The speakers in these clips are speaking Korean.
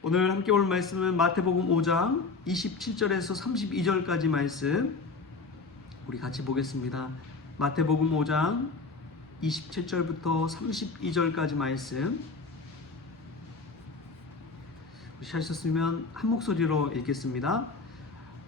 오늘 함께 올 말씀은 마태복음 5장 27절에서 32절까지 말씀 우리 같이 보겠습니다. 마태복음 5장 27절부터 32절까지 말씀 찾으셨으면 한 목소리로 읽겠습니다.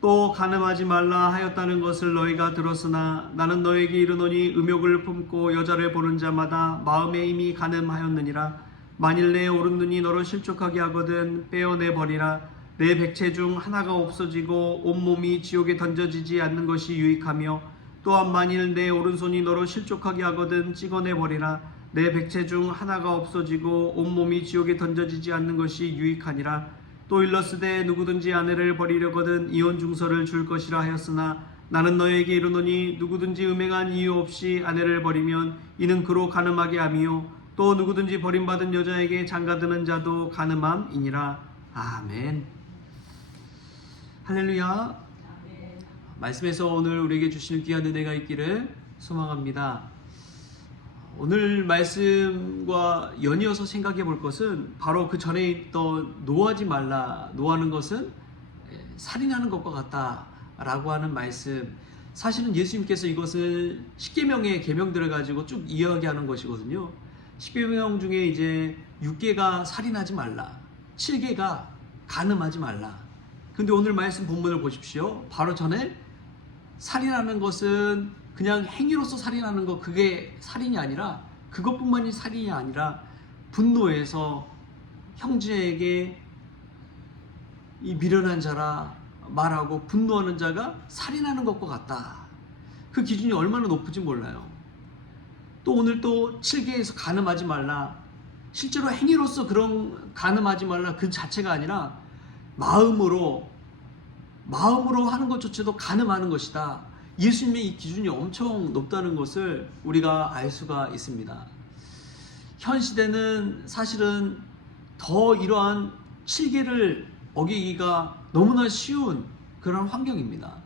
또 간음하지 말라 하였다는 것을 너희가 들었으나 나는 너에게 이르노니 음욕을 품고 여자를 보는 자마다 마음에 이미 간음하였느니라. 만일 내 오른눈이 너를 실족하게 하거든 빼어내 버리라. 내 백체 중 하나가 없어지고 온몸이 지옥에 던져지지 않는 것이 유익하며 또한 만일 내 오른손이 너를 실족하게 하거든 찍어내 버리라. 내 백체 중 하나가 없어지고 온몸이 지옥에 던져지지 않는 것이 유익하니라. 또 일러스되 누구든지 아내를 버리려거든 이혼 증서를 줄 것이라 하였으나 나는 너에게 이르노니 누구든지 음행한 이유 없이 아내를 버리면 이는 그로 간음하게 하며 또 누구든지 버림받은 여자에게 장가드는 자도 간음함이니라. 아멘. 할렐루야. 말씀에서 오늘 우리에게 주시는 귀한 은혜가 있기를 소망합니다. 오늘 말씀과 연이어서 생각해 볼 것은 바로 그 전에 있던 노하지 말라. 노하는 것은 살인하는 것과 같다 라고 하는 말씀. 사실은 예수님께서 이것을 10계명의 계명들을 가지고 쭉 이야기하는 것이거든요. 10계명 중에 이제 6개가 살인하지 말라, 7개가 간음하지 말라. 근데 오늘 말씀 본문을 보십시오. 바로 전에 살인하는 것은 그냥 행위로서 살인하는 것, 그게 살인이 아니라, 그것뿐만이 살인이 아니라 분노해서 형제에게 이 미련한 자라 말하고 분노하는 자가 살인하는 것과 같다. 그 기준이 얼마나 높은지 몰라요. 또 오늘 또 7계에서 간음하지 말라. 실제로 행위로서 그런 간음하지 말라 그 자체가 아니라 마음으로 하는 것조차도 간음하는 것이다. 예수님의 이 기준이 엄청 높다는 것을 우리가 알 수가 있습니다. 현 시대는 사실은 더 이러한 7계를 어기기가 너무나 쉬운 그런 환경입니다.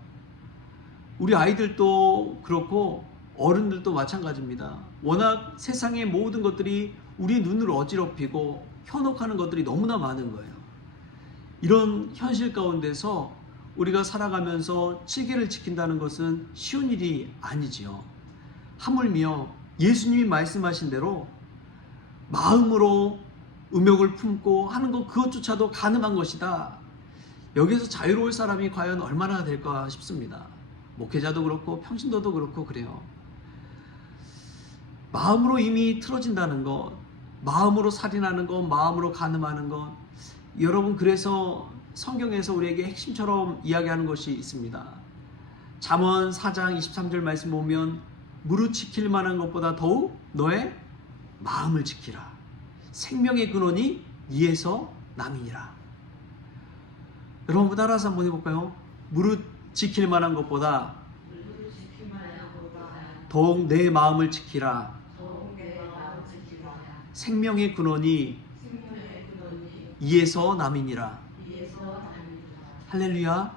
우리 아이들도 그렇고 어른들도 마찬가지입니다. 워낙 세상의 모든 것들이 우리 눈을 어지럽히고 현혹하는 것들이 너무나 많은 거예요. 이런 현실 가운데서 우리가 살아가면서 7계를 지킨다는 것은 쉬운 일이 아니지요. 하물며 예수님이 말씀하신 대로 마음으로 음욕을 품고 하는 것 그것조차도 간음한 것이다. 여기서 자유로울 사람이 과연 얼마나 될까 싶습니다. 목회자도 그렇고 평신도도 그렇고 그래요. 마음으로 이미 틀어진다는 것, 마음으로 살인하는 것, 마음으로 간음하는 것. 여러분, 그래서 성경에서 우리에게 핵심처럼 이야기하는 것이 있습니다. 잠언 4장 23절 말씀 보면 무릇 지킬 만한 것보다 더욱 너의 마음을 지키라. 생명의 근원이 이에서 남이니라. 여러분 따라서 한번 해볼까요? 무릇 지킬 만한 것보다 더욱 내 마음을 지키라. 생명의 근원이 이에서 남이니라. 할렐루야.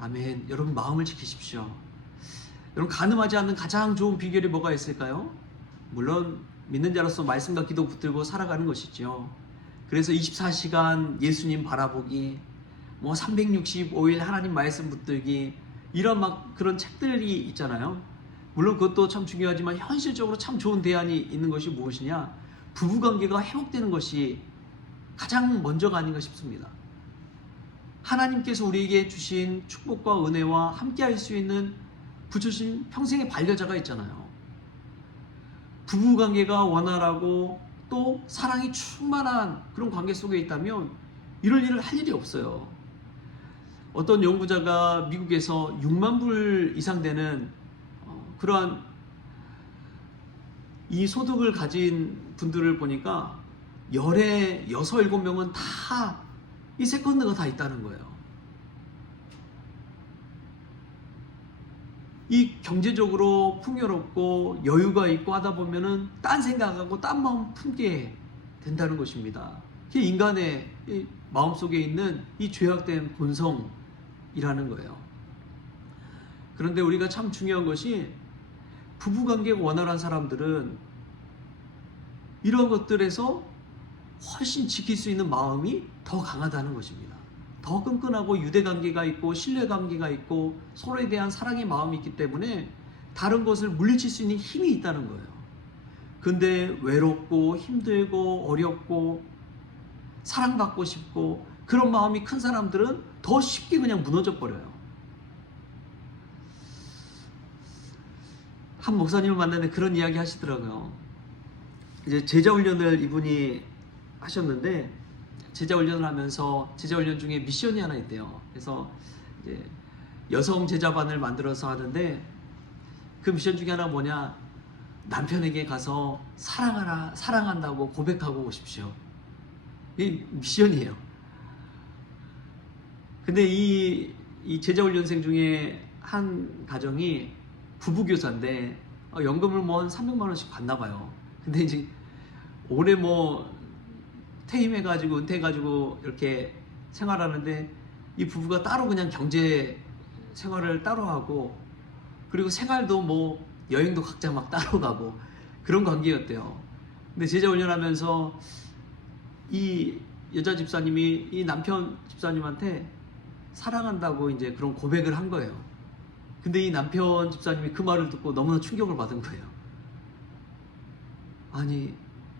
아멘. 여러분 마음을 지키십시오. 여러분 간음하지 않는 가장 좋은 비결이 뭐가 있을까요? 물론 믿는 자로서 말씀과 기도 붙들고 살아가는 것이죠. 그래서 24시간 예수님 바라보기, 365일 하나님 말씀 붙들기, 이런 막 그런 책들이 있잖아요. 물론 그것도 참 중요하지만 현실적으로 참 좋은 대안이 있는 것이 무엇이냐? 부부관계가 회복되는 것이 가장 먼저가 아닌가 싶습니다. 하나님께서 우리에게 주신 축복과 은혜와 함께 할 수 있는 붙여주신 평생의 반려자가 있잖아요. 부부관계가 원활하고 또 사랑이 충만한 그런 관계 속에 있다면 이런 일을 할 일이 없어요. 어떤 연구자가 미국에서 6만 불 이상 되는 그러한 이 소득을 가진 분들을 보니까 열에 6, 7명은 다 이 세컨드가 다 있다는 거예요. 이 경제적으로 풍요롭고 여유가 있고 하다 보면은 딴 생각하고 딴 마음 품게 된다는 것입니다. 이게 인간의 이 마음속에 있는 이 죄악된 본성이라는 거예요. 그런데 우리가 참 중요한 것이 부부관계가 원활한 사람들은 이런 것들에서 훨씬 지킬 수 있는 마음이 더 강하다는 것입니다. 더 끈끈하고 유대관계가 있고 신뢰관계가 있고 서로에 대한 사랑의 마음이 있기 때문에 다른 것을 물리칠 수 있는 힘이 있다는 거예요. 근데 외롭고 힘들고 어렵고 사랑받고 싶고 그런 마음이 큰 사람들은 더 쉽게 그냥 무너져 버려요. 한 목사님을 만났는데 그런 이야기 하시더라고요. 이제 제자훈련을 이분이 하셨는데 제자훈련을 하면서 제자훈련 중에 미션이 하나 있대요. 그래서 이제 여성 제자반을 만들어서 하는데 그 미션 중에 하나 뭐냐, 남편에게 가서 사랑한다고 고백하고 오십시오. 이 미션이에요. 근데 이 제자훈련생 중에 한 가정이 부부교사인데 연금을 뭐 한 300만 원씩 받나 봐요. 근데 이제 올해 뭐 퇴임해가지고 은퇴해가지고 이렇게 생활하는데 이 부부가 따로 그냥 경제 생활을 따로 하고 그리고 생활도 뭐 여행도 각자 막 따로 가고 그런 관계였대요. 근데 제자훈련하면서 이 여자 집사님이 이 남편 집사님한테 사랑한다고 이제 그런 고백을 한 거예요. 근데 이 남편 집사님이 그 말을 듣고 너무나 충격을 받은 거예요. 아니,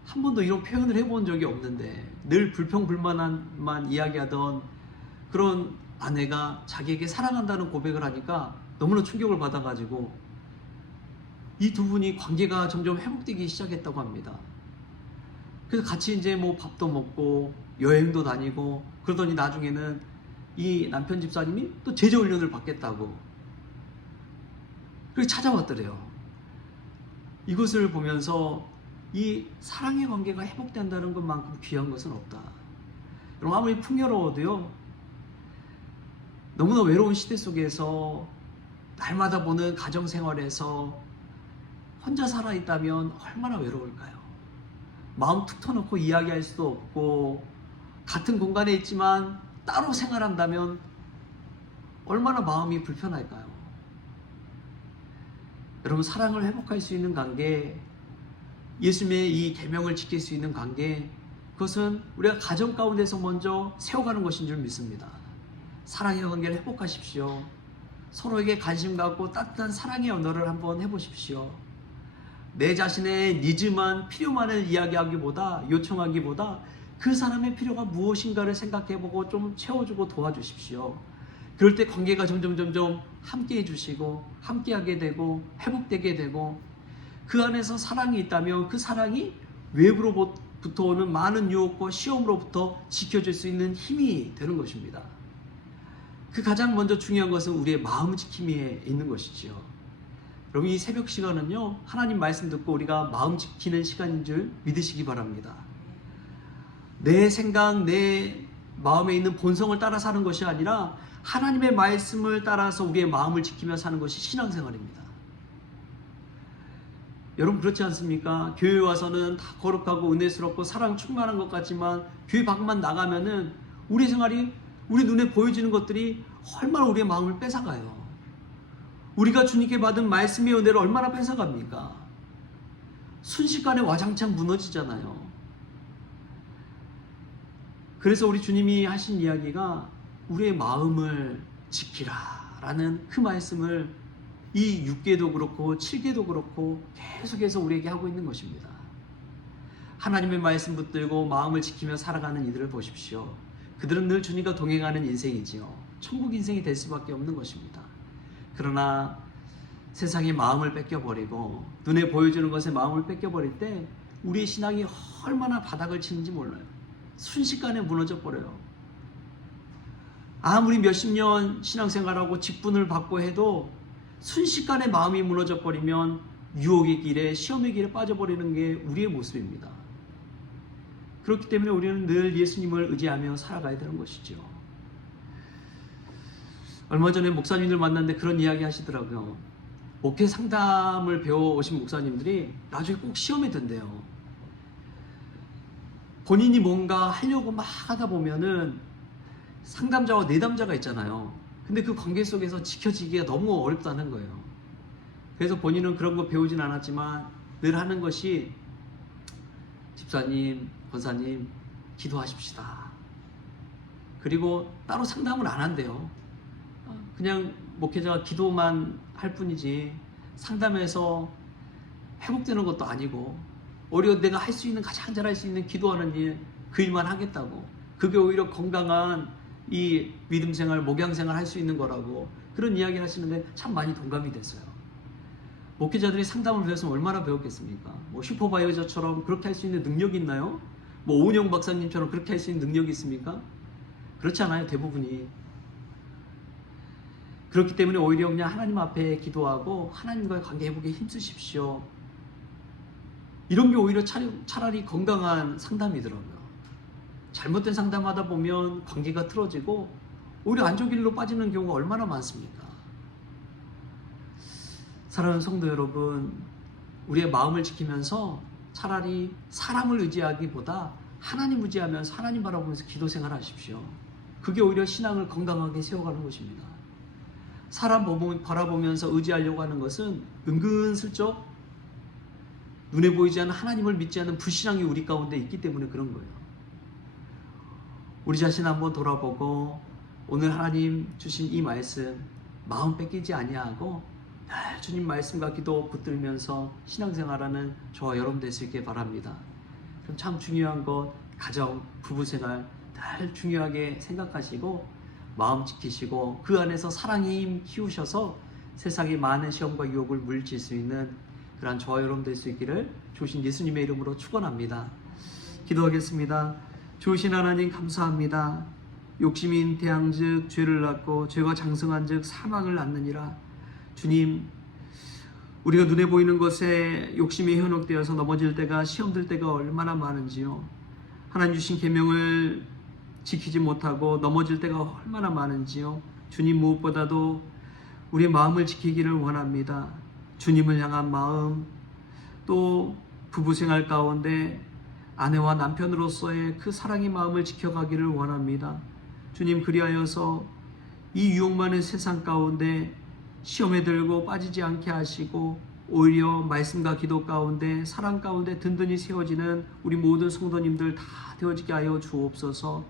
한 번도 이런 표현을 해본 적이 없는데 늘 불평불만만 이야기하던 그런 아내가 자기에게 사랑한다는 고백을 하니까 너무나 충격을 받아가지고 이 두 분이 관계가 점점 회복되기 시작했다고 합니다. 그래서 같이 이제 뭐 밥도 먹고 여행도 다니고 그러더니 나중에는 이 남편 집사님이 또 제자훈련을 받겠다고 그렇게 찾아왔더래요. 이것을 보면서 이 사랑의 관계가 회복된다는 것만큼 귀한 것은 없다. 여러분, 아무리 풍요로워도요, 너무나 외로운 시대 속에서 날마다 보는 가정생활에서 혼자 살아있다면 얼마나 외로울까요? 마음 툭 터놓고 이야기할 수도 없고 같은 공간에 있지만 따로 생활한다면 얼마나 마음이 불편할까요? 여러분, 사랑을 회복할 수 있는 관계, 예수님의 이 계명을 지킬 수 있는 관계, 그것은 우리가 가정 가운데서 먼저 세워가는 것인 줄 믿습니다. 사랑의 관계를 회복하십시오. 서로에게 관심 갖고 따뜻한 사랑의 언어를 한번 해보십시오. 내 자신의 니즈만, 필요만을 이야기하기보다, 요청하기보다 그 사람의 필요가 무엇인가를 생각해보고 좀 채워주고 도와주십시오. 그럴 때 관계가 점점 함께 해주시고 함께하게 되고 회복되게 되고 그 안에서 사랑이 있다면 그 사랑이 외부로부터 오는 많은 유혹과 시험으로부터 지켜줄 수 있는 힘이 되는 것입니다. 그 가장 먼저 중요한 것은 우리의 마음 지킴이에 있는 것이지요. 여러분, 이 새벽 시간은요, 하나님 말씀 듣고 우리가 마음 지키는 시간인 줄 믿으시기 바랍니다. 내 생각, 내 마음에 있는 본성을 따라 사는 것이 아니라 하나님의 말씀을 따라서 우리의 마음을 지키며 사는 것이 신앙생활입니다. 여러분, 그렇지 않습니까? 교회 와서는 다 거룩하고 은혜스럽고 사랑 충만한 것 같지만 교회 밖만 나가면은 우리 생활이, 우리 눈에 보여지는 것들이 얼마나 우리의 마음을 뺏어가요. 우리가 주님께 받은 말씀의 은혜를 얼마나 뺏어갑니까? 순식간에 와장창 무너지잖아요. 그래서 우리 주님이 하신 이야기가 우리의 마음을 지키라 라는 그 말씀을 이 6계도 그렇고 7계도 그렇고 계속해서 우리에게 하고 있는 것입니다. 하나님의 말씀 붙들고 마음을 지키며 살아가는 이들을 보십시오. 그들은 늘 주님과 동행하는 인생이지요. 천국 인생이 될 수밖에 없는 것입니다. 그러나 세상의 마음을 뺏겨버리고 눈에 보여주는 것에 마음을 뺏겨버릴 때 우리의 신앙이 얼마나 바닥을 치는지 몰라요. 순식간에 무너져 버려요. 아무리 몇십 년 신앙생활하고 직분을 받고 해도 순식간에 마음이 무너져 버리면 유혹의 길에, 시험의 길에 빠져버리는 게 우리의 모습입니다. 그렇기 때문에 우리는 늘 예수님을 의지하며 살아가야 되는 것이죠. 얼마 전에 목사님들 만났는데 그런 이야기 하시더라고요. 목회 상담을 배워오신 목사님들이 나중에 꼭 시험에 든대요. 본인이 뭔가 하려고 막 하다 보면은 상담자와 내담자가 있잖아요. 근데 그 관계 속에서 지켜지기가 너무 어렵다는 거예요. 그래서 본인은 그런 거 배우진 않았지만 늘 하는 것이, 집사님, 권사님, 기도하십시다. 그리고 따로 상담을 안 한대요. 그냥 목회자가 기도만 할 뿐이지 상담해서 회복되는 것도 아니고, 오히려 내가 할 수 있는, 가장 잘 할 수 있는 기도하는 일, 그 일만 하겠다고, 그게 오히려 건강한 이 믿음 생활, 목양 생활 할 수 있는 거라고 그런 이야기 하시는데 참 많이 동감이 됐어요. 목회자들이 상담을 배웠으면 얼마나 배웠겠습니까? 뭐 슈퍼바이저처럼 그렇게 할 수 있는 능력이 있나요? 뭐 오은영 박사님처럼 그렇게 할 수 있는 능력이 있습니까? 그렇지 않아요, 대부분이. 그렇기 때문에 오히려 그냥 하나님 앞에 기도하고 하나님과의 관계 회복에 힘쓰십시오. 이런 게 오히려 차라리 건강한 상담이더라고요. 잘못된 상담하다 보면 관계가 틀어지고 오히려 안 좋은 길로 빠지는 경우가 얼마나 많습니까? 사랑하는 성도 여러분, 우리의 마음을 지키면서 차라리 사람을 의지하기보다 하나님 의지하면서 하나님 바라보면서 기도 생활하십시오. 그게 오히려 신앙을 건강하게 세워가는 것입니다. 사람 바라보면서 의지하려고 하는 것은 은근슬쩍 눈에 보이지 않는 하나님을 믿지 않는 불신앙이 우리 가운데 있기 때문에 그런 거예요. 우리 자신 한번 돌아보고 오늘 하나님 주신 이 말씀 마음 뺏기지 아니하고 늘 주님 말씀과 기도 붙들면서 신앙생활하는 저와 여러분 될 수 있게 바랍니다. 그럼 참 중요한 것, 가정, 부부생활 늘 중요하게 생각하시고 마음 지키시고 그 안에서 사랑의 힘 키우셔서 세상의 많은 시험과 유혹을 물리칠 수 있는 그러한 저와 여러분 될 수 있기를 주신 예수님의 이름으로 축원합니다. 기도하겠습니다. 주신 하나님 감사합니다. 욕심인 대항즉 죄를 낳고 죄가 장성한즉 사망을 낳느니라. 주님, 우리가 눈에 보이는 것에 욕심이 현혹되어서 넘어질 때가, 시험 들 때가 얼마나 많은지요. 하나님 주신 계명을 지키지 못하고 넘어질 때가 얼마나 많은지요. 주님, 무엇보다도 우리의 마음을 지키기를 원합니다. 주님을 향한 마음, 또 부부생활 가운데 아내와 남편으로서의 그 사랑의 마음을 지켜가기를 원합니다. 주님, 그리하여서 이 유혹 많은 세상 가운데 시험에 들고 빠지지 않게 하시고 오히려 말씀과 기도 가운데 사랑 가운데 든든히 세워지는 우리 모든 성도님들 다 되어지게 하여 주옵소서.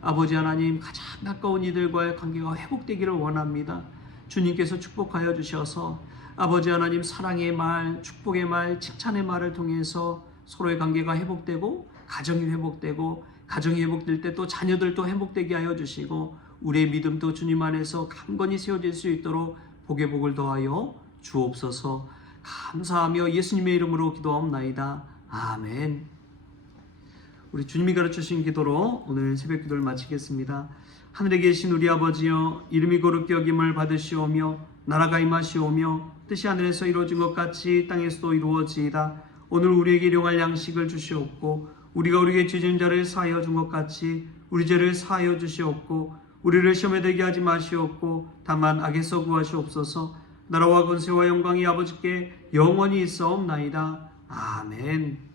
아버지 하나님, 가장 가까운 이들과의 관계가 회복되기를 원합니다. 주님께서 축복하여 주셔서 아버지 하나님, 사랑의 말, 축복의 말, 칭찬의 말을 통해서 서로의 관계가 회복되고 가정이 회복되고 가정이 회복될 때 또 자녀들도 회복되게 하여 주시고 우리의 믿음도 주님 안에서 강건히 세워질 수 있도록 복의 복을 더하여 주옵소서. 감사하며 예수님의 이름으로 기도하옵나이다. 아멘. 우리 주님이 가르쳐주신 기도로 오늘 새벽 기도를 마치겠습니다. 하늘에 계신 우리 아버지여, 이름이 거룩히 여김을 받으시오며 나라가 임하시오며 뜻이 하늘에서 이루어진 것 같이 땅에서도 이루어지이다. 오늘 우리에게 일용할 양식을 주시옵고 우리가 우리에게 죄진 자를 사하여 준 것 같이 우리 죄를 사하여 주시옵고 우리를 시험에 들게 하지 마시옵고 다만 악에서 구하시옵소서. 나라와 권세와 영광이 아버지께 영원히 있사옵나이다. 아멘.